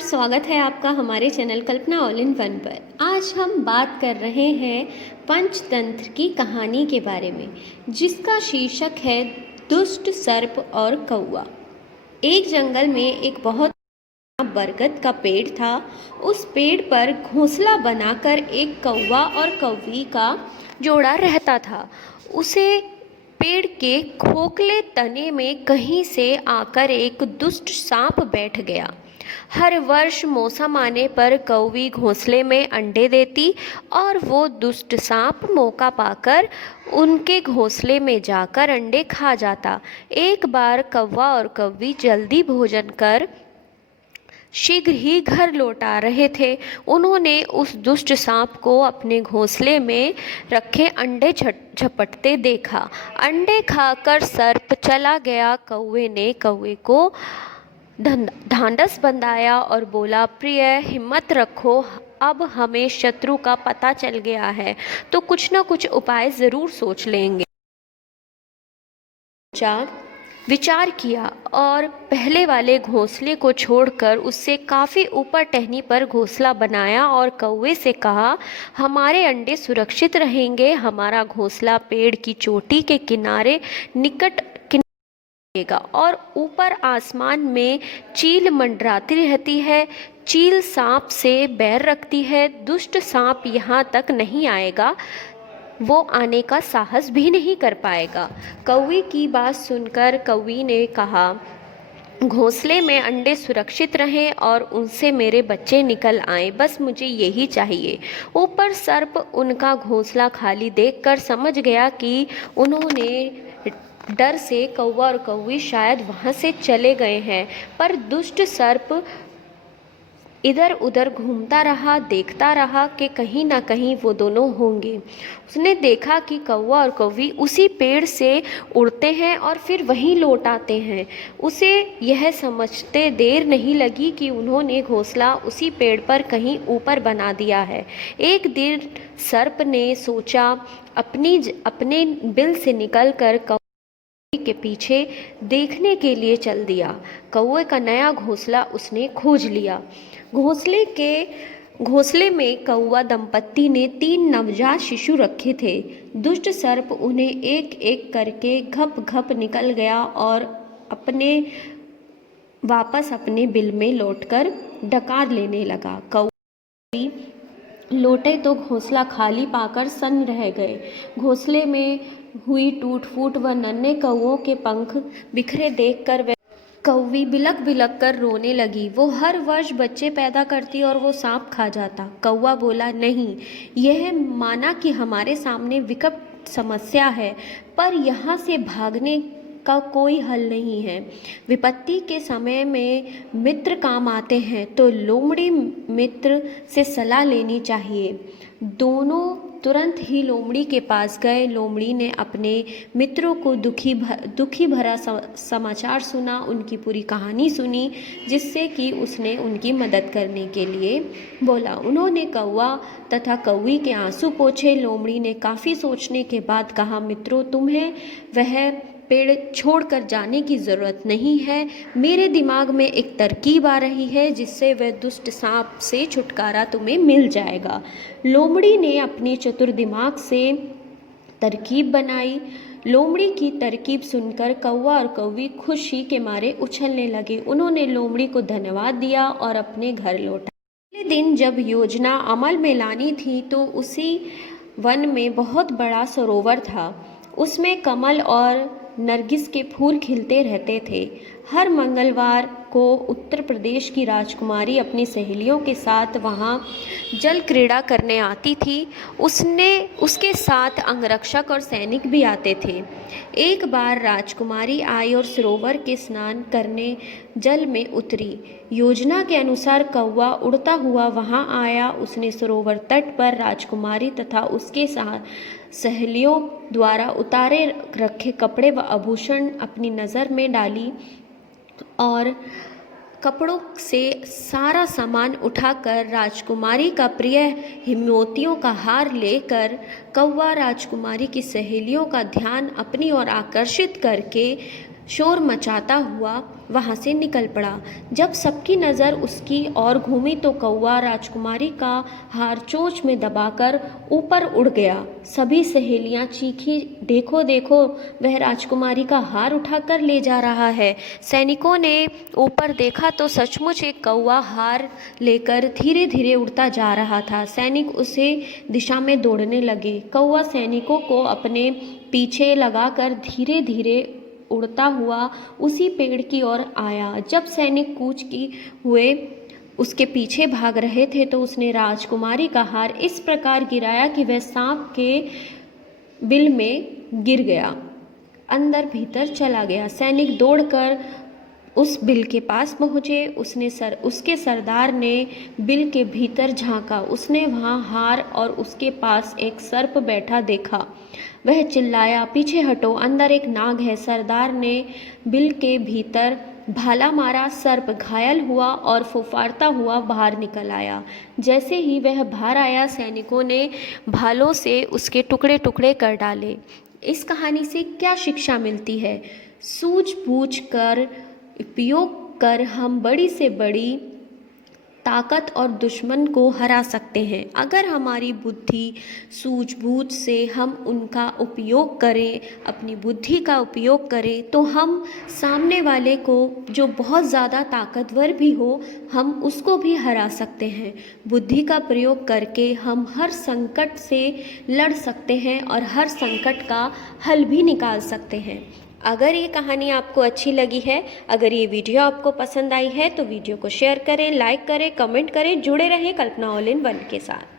स्वागत है आपका हमारे channel Kalpana all in one पर। आज हम बात कर रहे हैं पंचतंत्र की कहानी के बारे में, जिसका शीर्षक है दुष्ट सर्प और कौवा। एक जंगल में एक बहुत बड़ा बरगद का पेड़ था। उस पेड़ पर घोंसला बनाकर एक कौवा और कौवी का जोड़ा रहता था। उसे पेड़ के खोखले तने में कहीं से आकर एक दुष्ट सांप बैठ गया। हर वर्ष मौसम आने पर कौवी घोंसले में अंडे देती और वो दुष्ट सांप मौका पाकर उनके घोंसले में जाकर अंडे खा जाता। एक बार कौवा और कौवी जल्दी भोजन कर शीघ्र ही घर लौट आ रहे थे। उन्होंने उस दुष्ट सांप को अपने घोंसले में रखे अंडे झपटते देखा। अंडे खाकर सर्प चला गया। कौवे ने कौवे को ढांढस बंधाया और बोला, प्रिय हिम्मत रखो, अब हमें शत्रु का पता चल गया है तो कुछ न कुछ उपाय ज़रूर सोच लेंगे। विचार किया और पहले वाले घोंसले को छोड़कर उससे काफ़ी ऊपर टहनी पर घोंसला बनाया और कौवे से कहा, हमारे अंडे सुरक्षित रहेंगे। हमारा घोंसला पेड़ की चोटी के किनारे निकट और ऊपर आसमान में चील मंडराती रहती है। चील सांप से बैर रखती है। दुष्ट सांप यहाँ तक नहीं आएगा, वो आने का साहस भी नहीं कर पाएगा। कौवे की बात सुनकर कौवी ने कहा, घोंसले में अंडे सुरक्षित रहें और उनसे मेरे बच्चे निकल आएं, बस मुझे यही चाहिए। ऊपर सर्प उनका घोंसला खाली देखकर समझ गया कि उन्होंने डर से कौवा और कौवी शायद वहाँ से चले गए हैं, पर दुष्ट सर्प इधर उधर घूमता रहा, देखता रहा कि कहीं ना कहीं वो दोनों होंगे। उसने देखा कि कौवा और कौवी उसी पेड़ से उड़ते हैं और फिर वहीं लौट आते हैं। उसे यह समझते देर नहीं लगी कि उन्होंने घोंसला उसी पेड़ पर कहीं ऊपर बना दिया है। एक दिन सर्प ने सोचा, अपने बिल से निकलकर के पीछे देखने के लिए चल दिया। कौवे का नया घोंसला उसने खोज लिया। घोंसले में कौवा दंपत्ति ने 3 नवजात शिशु रखे थे। दुष्ट सर्प उन्हें एक एक करके घप घप निकल गया और वापस अपने बिल में लौटकर डकार लेने लगा। कौवे लौटे तो घोंसला खाली पाकर सन्न रह गए। घोंसले में हुई टूट फूट व नन्हे कौवों के पंख बिखरे देखकर वह कौवी बिलक बिलक कर रोने लगी। वो हर वर्ष बच्चे पैदा करती और वो सांप खा जाता। कौवा बोला, नहीं, यह माना कि हमारे सामने विकट समस्या है, पर यहाँ से भागने का कोई हल नहीं है। विपत्ति के समय में मित्र काम आते हैं, तो लोमड़ी मित्र से सलाह लेनी चाहिए। दोनों तुरंत ही लोमड़ी के पास गए। लोमड़ी ने अपने मित्रों को दुखी भरा समाचार सुना, उनकी पूरी कहानी सुनी, जिससे कि उसने उनकी मदद करने के लिए बोला। उन्होंने कौवा तथा कौवी के आंसू पोंछे। लोमड़ी ने काफ़ी सोचने के बाद कहा, मित्रों, तुम्हें वह पेड़ छोड़कर जाने की ज़रूरत नहीं है। मेरे दिमाग में एक तरकीब आ रही है, जिससे वह दुष्ट सांप से छुटकारा तुम्हें मिल जाएगा। लोमड़ी ने अपने चतुर दिमाग से तरकीब बनाई। लोमड़ी की तरकीब सुनकर कौवा और कौवी खुशी के मारे उछलने लगे। उन्होंने लोमड़ी को धन्यवाद दिया और अपने घर लौटा। अगले दिन जब योजना अमल में लानी थी तो उसी वन में बहुत बड़ा सरोवर था। उसमें कमल और नरगिस के फूल खिलते रहते थे। हर मंगलवार को उत्तर प्रदेश की राजकुमारी अपनी सहेलियों के साथ वहाँ जल क्रीड़ा करने आती थी। उसके साथ अंगरक्षक और सैनिक भी आते थे। एक बार राजकुमारी आई और सरोवर के स्नान करने जल में उतरी। योजना के अनुसार कौवा उड़ता हुआ वहाँ आया। उसने सरोवर तट पर राजकुमारी तथा उसके सहेलियों द्वारा उतारे रखे कपड़े व आभूषण अपनी नज़र में डाली और कपड़ों से सारा सामान उठाकर राजकुमारी का प्रिय मोतियों का हार लेकर कौवा राजकुमारी की सहेलियों का ध्यान अपनी ओर आकर्षित करके शोर मचाता हुआ वहाँ से निकल पड़ा। जब सबकी नज़र उसकी ओर घूमी तो कौवा राजकुमारी का हार चोंच में दबाकर ऊपर उड़ गया। सभी सहेलियां चीखी, देखो देखो, वह राजकुमारी का हार उठाकर ले जा रहा है। सैनिकों ने ऊपर देखा तो सचमुच एक कौवा हार लेकर धीरे धीरे उड़ता जा रहा था। सैनिक उसे दिशा में दौड़ने लगे। कौवा सैनिकों को अपने पीछे लगाकर धीरे धीरे उड़ता हुआ उसी पेड़ की ओर आया। जब सैनिक कूच की हुए उसके पीछे भाग रहे थे तो उसने राजकुमारी का हार इस प्रकार गिराया कि वह सांप के बिल में गिर गया, अंदर भीतर चला गया। सैनिक दौड़कर उस बिल के पास पहुँचे। उसके सरदार ने बिल के भीतर झांका। उसने वहाँ हार और उसके पास एक सर्प बैठा देखा। वह चिल्लाया, पीछे हटो, अंदर एक नाग है। सरदार ने बिल के भीतर भाला मारा। सर्प घायल हुआ और फुफारता हुआ बाहर निकल आया। जैसे ही वह बाहर आया, सैनिकों ने भालों से उसके टुकड़े टुकड़े कर डाले। इस कहानी से क्या शिक्षा मिलती है? सूझबूझ कर उपयोग कर हम बड़ी से बड़ी ताकत और दुश्मन को हरा सकते हैं। अगर हमारी बुद्धि सूझबूझ से हम उनका उपयोग करें, अपनी बुद्धि का उपयोग करें, तो हम सामने वाले को, जो बहुत ज़्यादा ताकतवर भी हो, हम उसको भी हरा सकते हैं। बुद्धि का प्रयोग करके हम हर संकट से लड़ सकते हैं और हर संकट का हल भी निकाल सकते हैं। अगर ये कहानी आपको अच्छी लगी है, अगर ये वीडियो आपको पसंद आई है तो वीडियो को शेयर करें, लाइक करें, कमेंट करें। जुड़े रहें कल्पना ऑल इन वन के साथ।